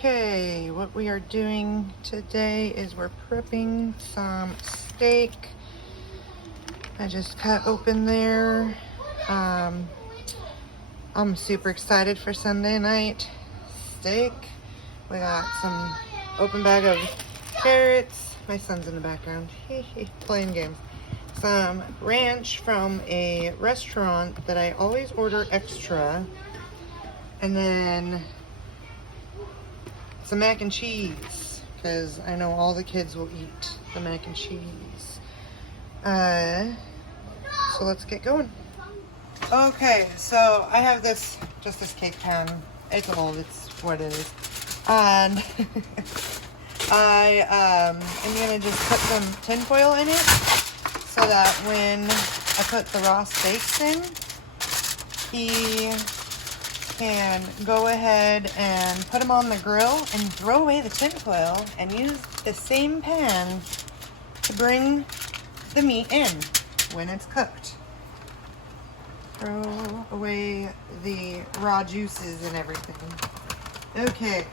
Okay, what we are doing today is we're prepping some steak. I just cut open there. I'm super excited for Sunday night steak. We got some open bag of carrots. My son's in the background, playing games. Some ranch from a restaurant that I always order extra. And then some mac and cheese, because I know all the kids will eat the mac and cheese. So let's get going. Okay, so I have this cake pan. It's old, it's what it is. And I am gonna just put some tin foil in it so that when I put the raw steaks in, he can go ahead and put them on the grill and throw away the tin foil and use the same pan to bring the meat in when it's cooked. Throw away the raw juices and everything. Okay.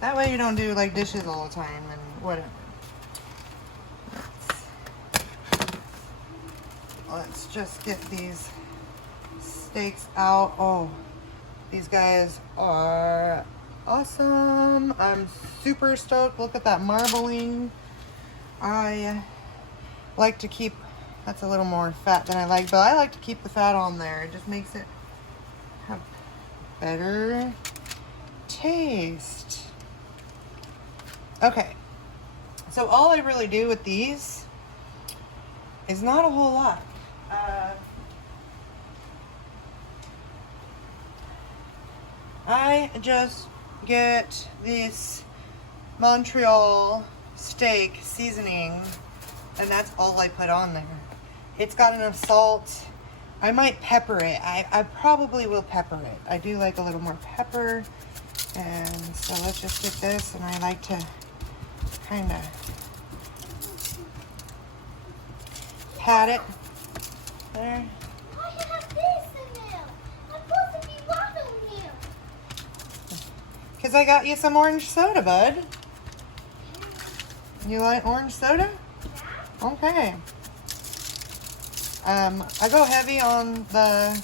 That way you don't do like dishes all the time and whatever. Let's just get these steaks out. Oh, these guys are awesome. I'm super stoked. Look at that marbling. I like to keep, that's a little more fat than I like, but I like to keep the fat on there. It just makes it have better taste. Okay, so all I really do with these is not a whole lot. I just get this Montreal steak seasoning, and that's all I put on there. It's got enough salt. I might pepper it. I probably will pepper it. I do like a little more pepper. And so let's just get this, and I like to kind of pat it there. Why do you have this in there? I'm supposed to be water in here. Because I got you some orange soda, bud. You like orange soda? Yeah. Okay. I go heavy on the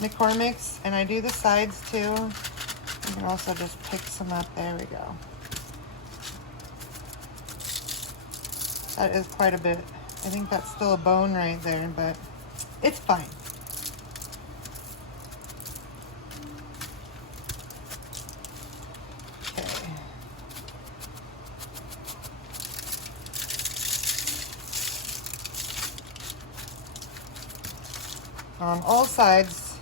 McCormick's, and I do the sides too. You can also just pick some up. There we go. That is quite a bit. I think that's still a bone right there, but it's fine. Okay. On all sides.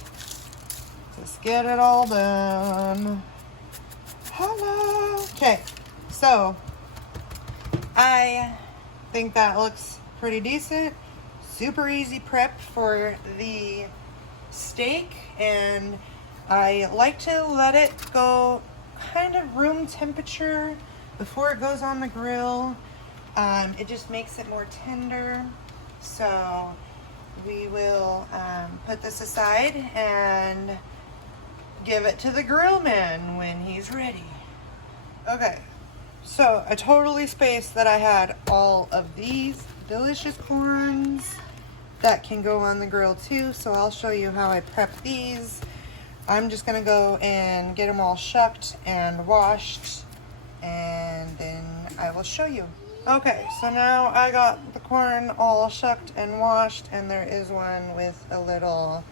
Just get it all done. Hello. Okay, so I think that looks pretty decent. Super easy prep for the steak, and I like to let it go kind of room temperature before it goes on the grill. It just makes it more tender. So we will put this aside and give it to the grill man when he's ready. Okay, so I totally spaced that I had all of these delicious corns that can go on the grill too, so I'll show you how I prep these. I'm just gonna go and get them all shucked and washed, and then I will show you. Okay, so now I got the corn all shucked and washed, and there is one with a little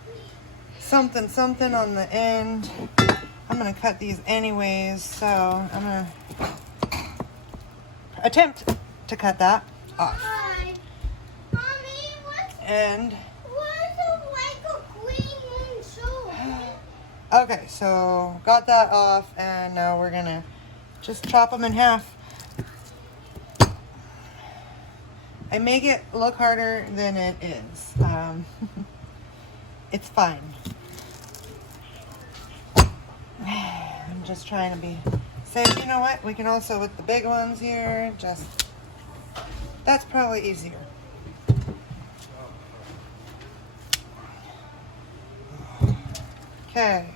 something something on the end. I'm gonna cut these anyways, so I'm gonna attempt to cut that off. Hi. Mommy, And where's the like a green moon shoe? okay, so got that off, and now we're gonna just chop them in half. I make it look harder than it is. It's fine. I'm just trying to be safe. You know what? We can also, with the big ones here, that's probably easier. Okay.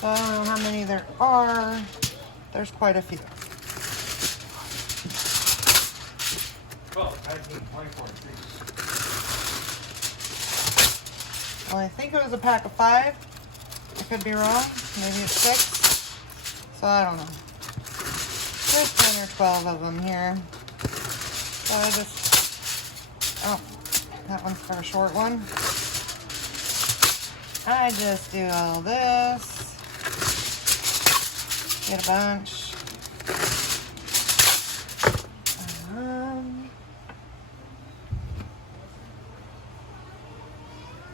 So I don't know how many there are. There's quite a few. 12, 19, 24, 6. Well, I think it was a pack of 5. I could be wrong. Maybe it's 6. So I don't know. There's 10 or 12 of them here. So I just... Oh, that one's for a short one. I just do all this. Get a bunch.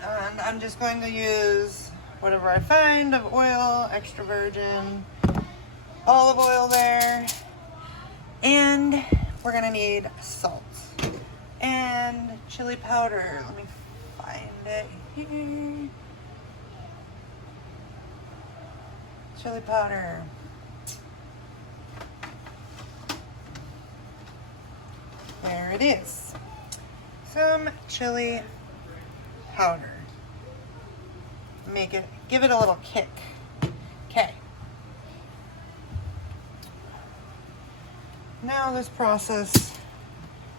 And I'm just going to use whatever I find of oil, extra virgin, olive oil there. And we're gonna need salt and chili powder. Let me find it here. Chili powder. There it is. Some chili powder. Give it a little kick. Okay. Now this process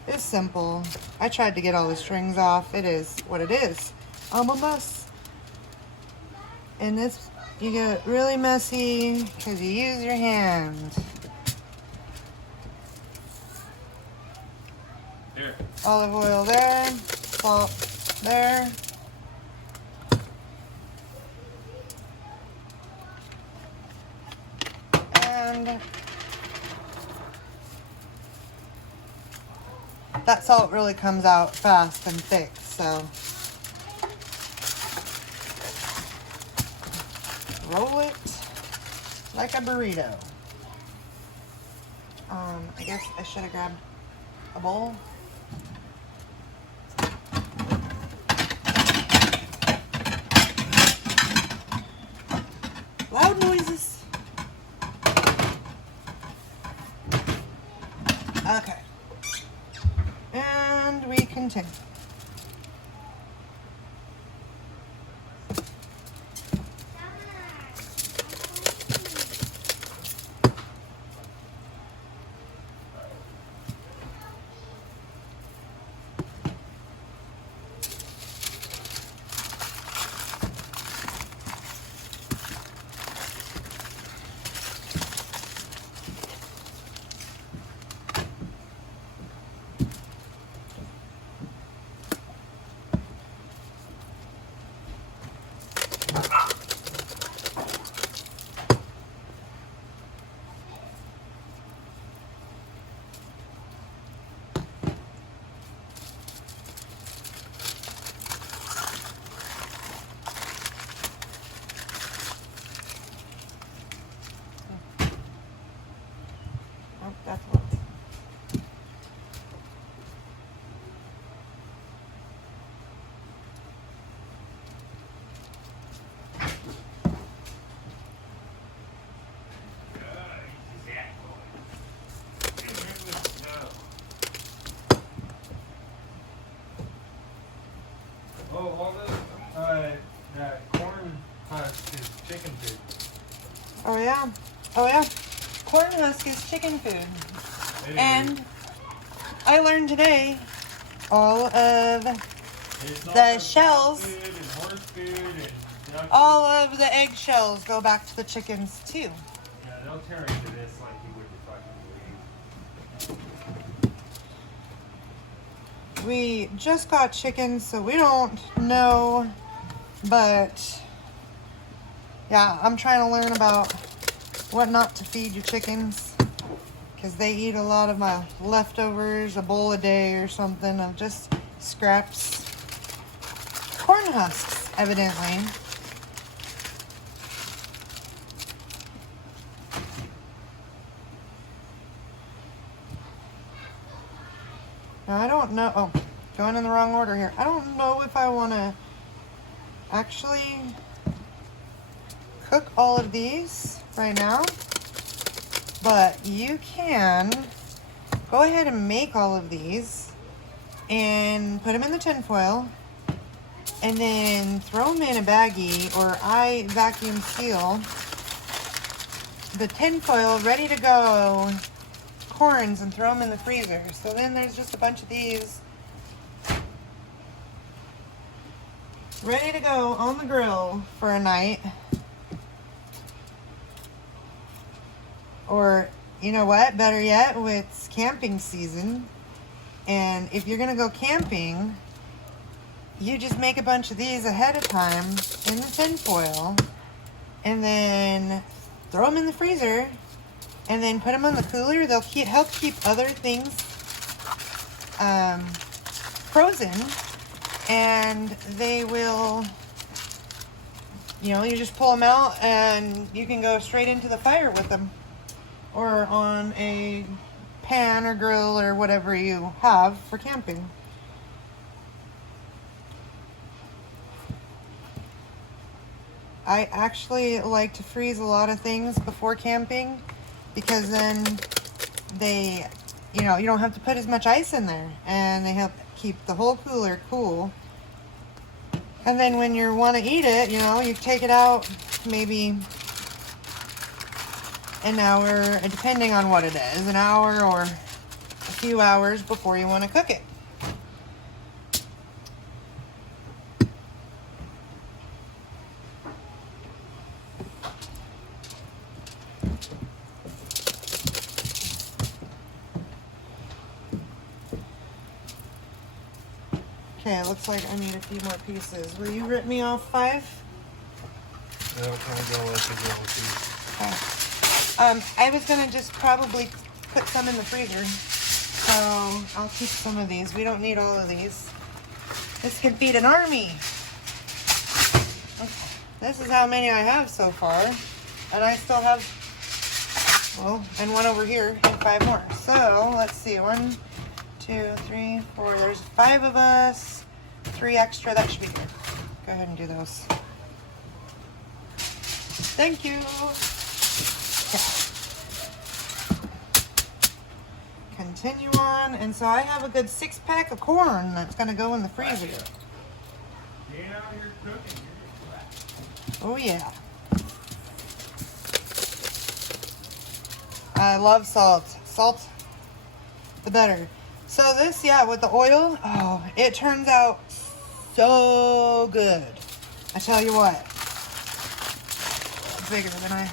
is simple. I tried to get all the strings off. It is what it is. I'm a mess. And this, you get really messy because you use your hand. There. Olive oil there, salt there. And that salt really comes out fast and thick, so roll it like a burrito. I guess I should have grabbed a bowl. Loud noises. Okay. And we continue. Oh, that's what. Oh, all the corn husk is chicken food. Oh yeah. Oh yeah. Corn husk is chicken food. And I learned today all of the shells, all of the egg shells go back to the chickens too. Yeah, they'll tear into this like you wouldn't fucking believe. We just got chickens, so we don't know, but yeah, I'm trying to learn about what not to feed your chickens because they eat a lot of my leftovers, a bowl a day or something of just scraps. Corn husks, evidently. Now, I don't know. Oh, going in the wrong order here. I don't know if I want to actually cook all of these right now, but you can go ahead and make all of these and put them in the tin foil and then throw them in a baggie, or I vacuum seal the tin foil ready to go corns and throw them in the freezer. So then there's just a bunch of these ready to go on the grill for a night. Or, you know what, better yet, it's camping season. And if you're gonna go camping, you just make a bunch of these ahead of time in the tin foil and then throw them in the freezer and then put them on the cooler. They'll help keep other things frozen, and they will, you know, you just pull them out and you can go straight into the fire with them, or on a pan or grill or whatever you have for camping. I actually like to freeze a lot of things before camping because then they, you know, you don't have to put as much ice in there, and they help keep the whole cooler cool. And then when you want to eat it, you know, you take it out maybe an hour, depending on what it is, an hour or a few hours before you want to cook it. Okay, it looks like I need a few more pieces. Will you rip me off 5? No, I'm gonna let you go with Okay. I was gonna just probably put some in the freezer, so I'll keep some of these. We don't need all of these. This can feed an army. Okay. This is how many I have so far, and I still have, well, and one over here and 5 more. So let's see, 1, 2, 3, 4. There's 5 of us. 3 extra. That should be good. Go ahead and do those. Thank you. Okay. Continue on. And so I have a good 6-pack of corn that's going to go in the freezer. Get out here cooking. Oh yeah. I love salt. Salt, the better. So this, yeah, with the oil, oh, it turns out so good. I tell you what. Bigger than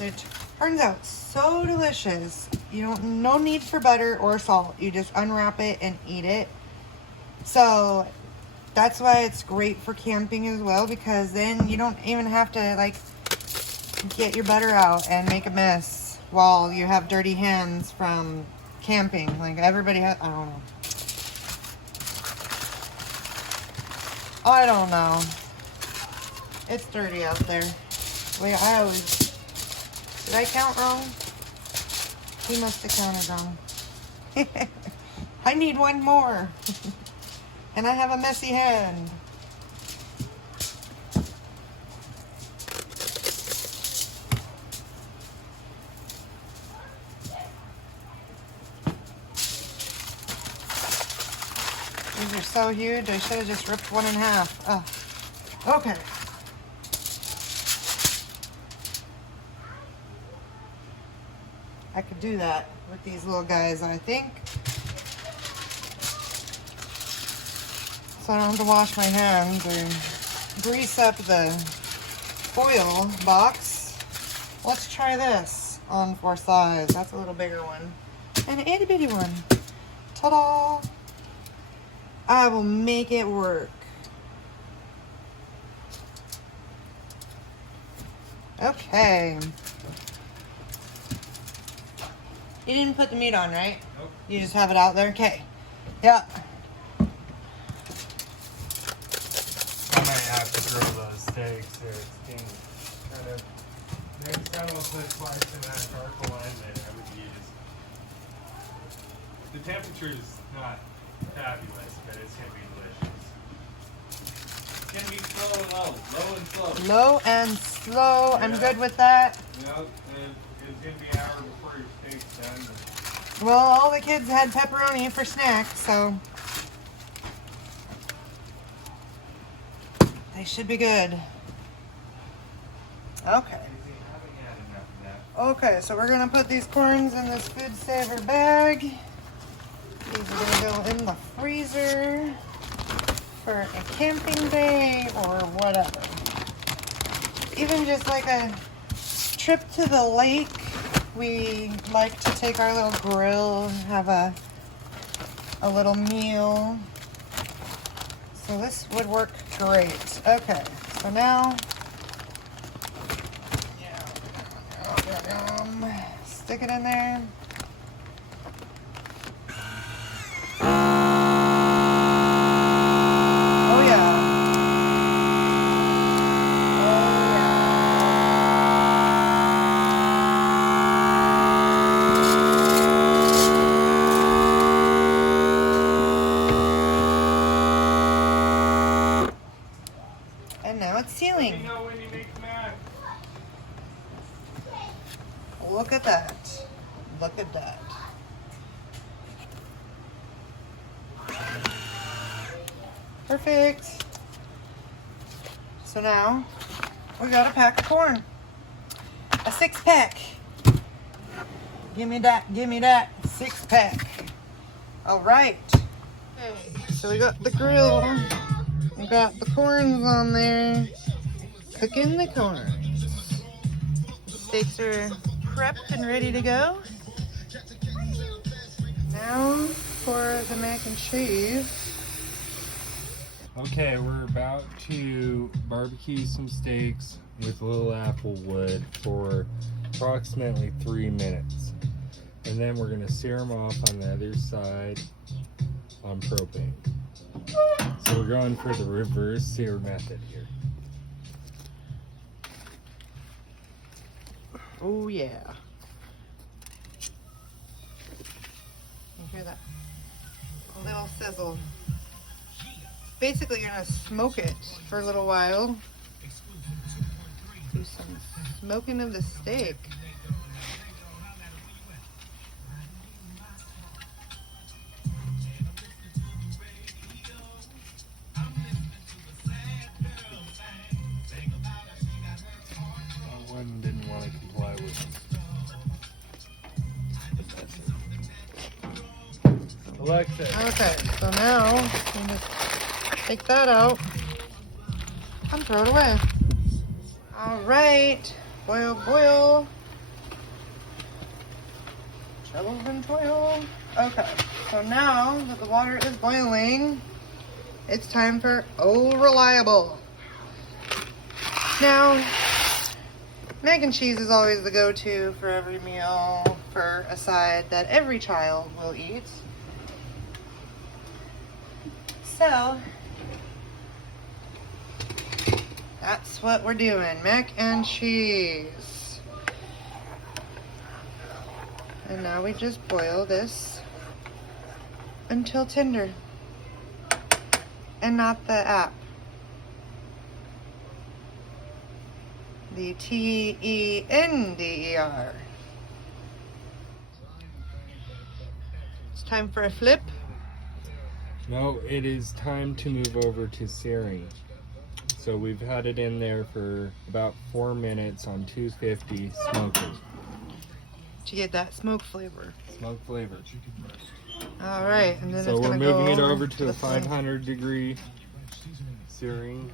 it turns out so delicious. You don't, no need for butter or salt. You just unwrap it and eat it. So that's why it's great for camping as well, because then you don't even have to like get your butter out and make a mess while you have dirty hands from camping. Like everybody has, I don't know. It's dirty out there. Wait, did I count wrong? He must have counted wrong. I need one more. And I have a messy hand. These are so huge, I should have just ripped one in half. Oh. Okay. I could do that with these little guys, I think. So I don't have to wash my hands or grease up the foil box. Let's try this on for size. That's a little bigger one. And an itty bitty one. Ta-da! I will make it work. Okay. You didn't put the meat on, right? Nope. You just have it out there? Okay. Yeah. I might have to grill those steaks there. It's getting kind of, next time I'll put twice in that charcoal and then I would use. The temperature's not fabulous, but it's going to be delicious. It's going to be slow and low and slow. Low and slow. Yeah. I'm good with that. You know, and it's going to be an hour before your steak's done. Well, all the kids had pepperoni for snacks, so they should be good. Okay. Okay, so we're gonna put these corns in this food saver bag. These are gonna go in the freezer for a camping day or whatever. Even just like a trip to the lake. We like to take our little grill and have a little meal. So this would work great. Okay, so now stick it in there. Oh yeah. And now it's sealing. Let me know when you make mac. Look at that. Look at that. Perfect. So now we got a pack of corn. A 6-pack. Give me that. 6-pack. All right. So we got the grill. We got the corns on there. Cooking the corn. Steaks are prepped and ready to go. Now for the mac and cheese. Okay, we're about to barbecue some steaks with little apple wood for approximately 3 minutes. And then we're gonna sear them off on the other side on propane. So we're going for the reverse sear method here. Oh yeah. You hear that? A little sizzle. Basically, you're gonna smoke it for a little while. Do some smoking of the steak. One didn't want to comply with them. Alexa. Okay, so now you just take that out and throw it away. All right, boil, boil. Trouble and toil. Okay, so now that the water is boiling, it's time for Oh Reliable. Now, mac and cheese is always the go-to for every meal, for a side that every child will eat. So, that's what we're doing, mac and cheese. And now we just boil this until tender. And not the app. The TENDER. It's time for a flip. No, it is time to move over to searing. So we've had it in there for about 4 minutes on 250 smoking. To get that smoke flavor. Smoke flavor. All right, and then So it's we're gonna go moving it over to the a flame. 500 degree searing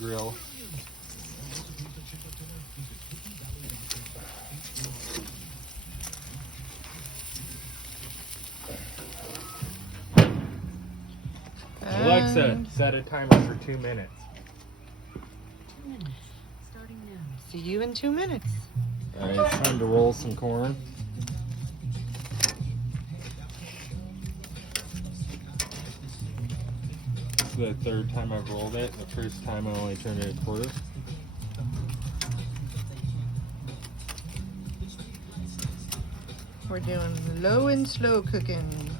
grill. Alexa, And set a timer for 2 minutes. see you in 2 minutes. Alright, it's time to roll some corn. This is the third time I've rolled it. The first time I only turned it a quarter. We're doing low and slow cooking.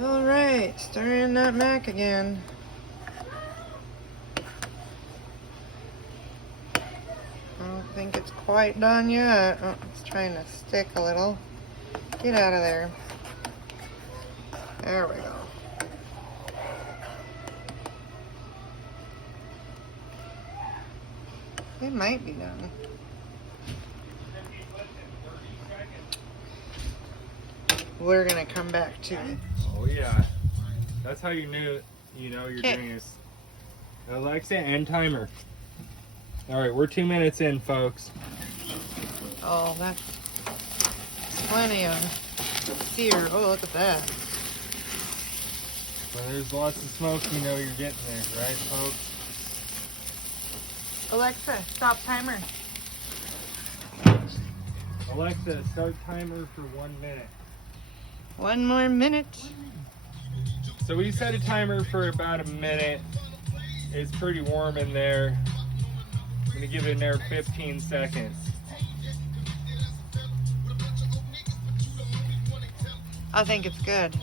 All right, stirring that mac again. I don't think it's quite done yet. Oh, it's trying to stick a little. Get out of there. There we go. It might be done. We're gonna come back to it. Oh yeah. That's how you know you're Okay. doing this. Alexa, end timer. Alright, we're 2 minutes in, folks. Oh, that's plenty of sear. Oh, look at that. When there's lots of smoke, you know you're getting there, right, folks? Alexa, stop timer. Alexa, start timer for 1 minute. 1 more minute. So we set a timer for about a minute. It's pretty warm in there. I'm gonna give it another 15 seconds. I think it's good.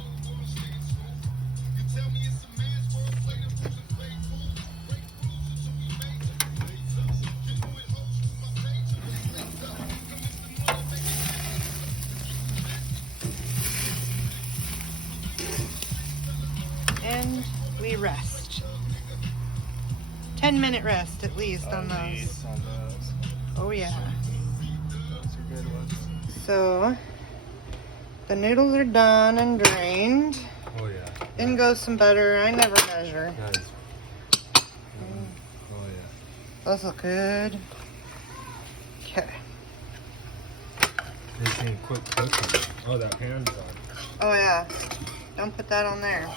And we rest. 10-minute rest at least on those. On those. Oh yeah. Those are good ones. So the noodles are done and drained. Oh yeah. In goes some butter. I never measure. Nice. Oh yeah. Those look good. Okay. They can quick cooking. Oh, that pan's on. Oh yeah. Don't put that on there.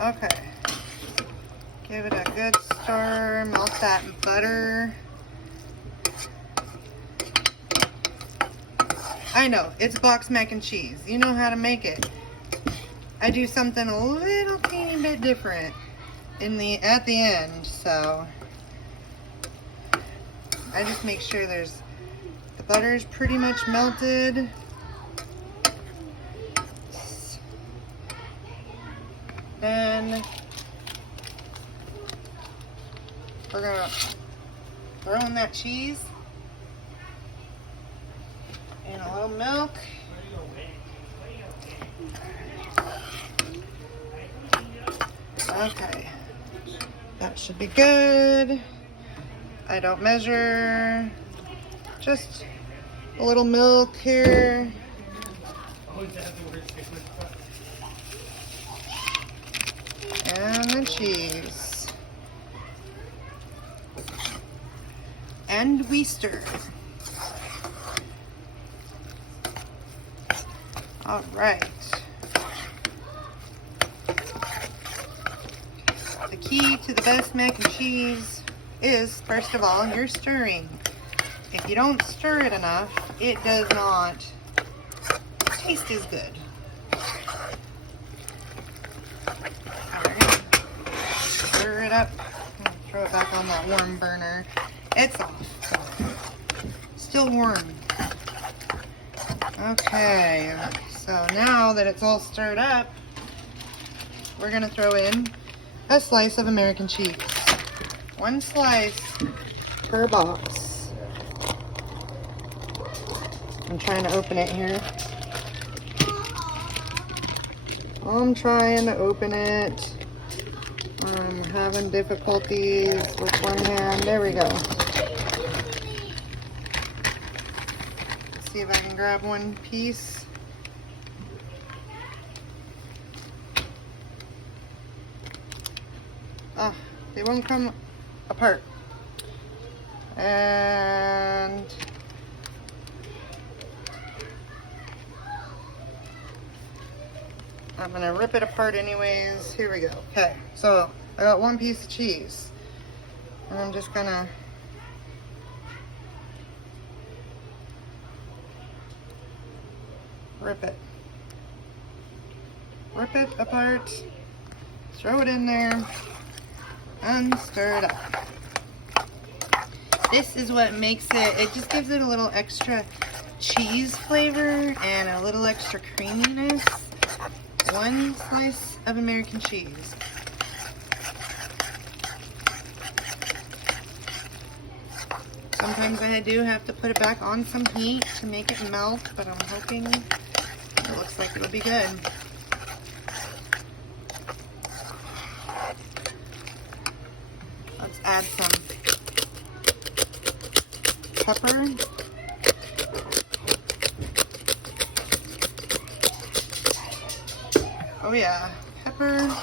Okay. Give it a good stir. Melt that butter. I know, it's box mac and cheese. You know how to make it. I do something a little teeny bit different at the end, so I just make sure the butter is pretty much melted. Then we're gonna throw in that cheese and a little milk. Okay, that should be good. I don't measure, just a little milk here. And the cheese. And we stir. All right. The key to the best mac and cheese is, first of all, you're stirring. If you don't stir it enough, it does not taste as good. Alright. Stir it up. Throw it back on that warm burner. It's off. Still warm. Okay. So now that it's all stirred up, we're going to throw in a slice of American cheese. 1 slice per box. I'm trying to open it here. I'm trying to open it. I'm having difficulties with one hand. There we go. Let's see if I can grab one piece. Oh, they won't come apart. And I'm gonna rip it apart anyways. Here we go. Okay, so I got 1 piece of cheese. And I'm just gonna rip it. Rip it apart. Throw it in there. And stir it up. This is what makes it just gives it a little extra cheese flavor and a little extra creaminess. 1 slice of American cheese. Sometimes I do have to put it back on some heat to make it melt, but I'm hoping it looks like it'll be good. Let's add some pepper. Oh yeah, pepper.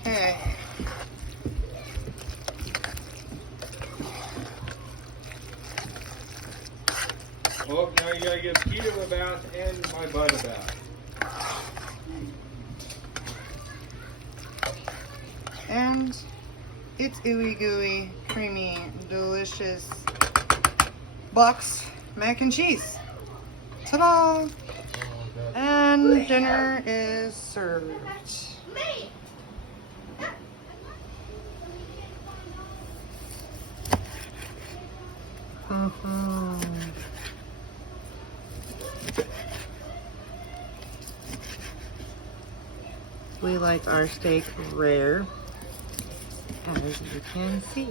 Okay. Oh, now you gotta give Peter a bath and my bud a bath. And it's ooey gooey, creamy, delicious box mac and cheese. Ta-da! And dinner is served. Me. We like our steak rare, as you can see.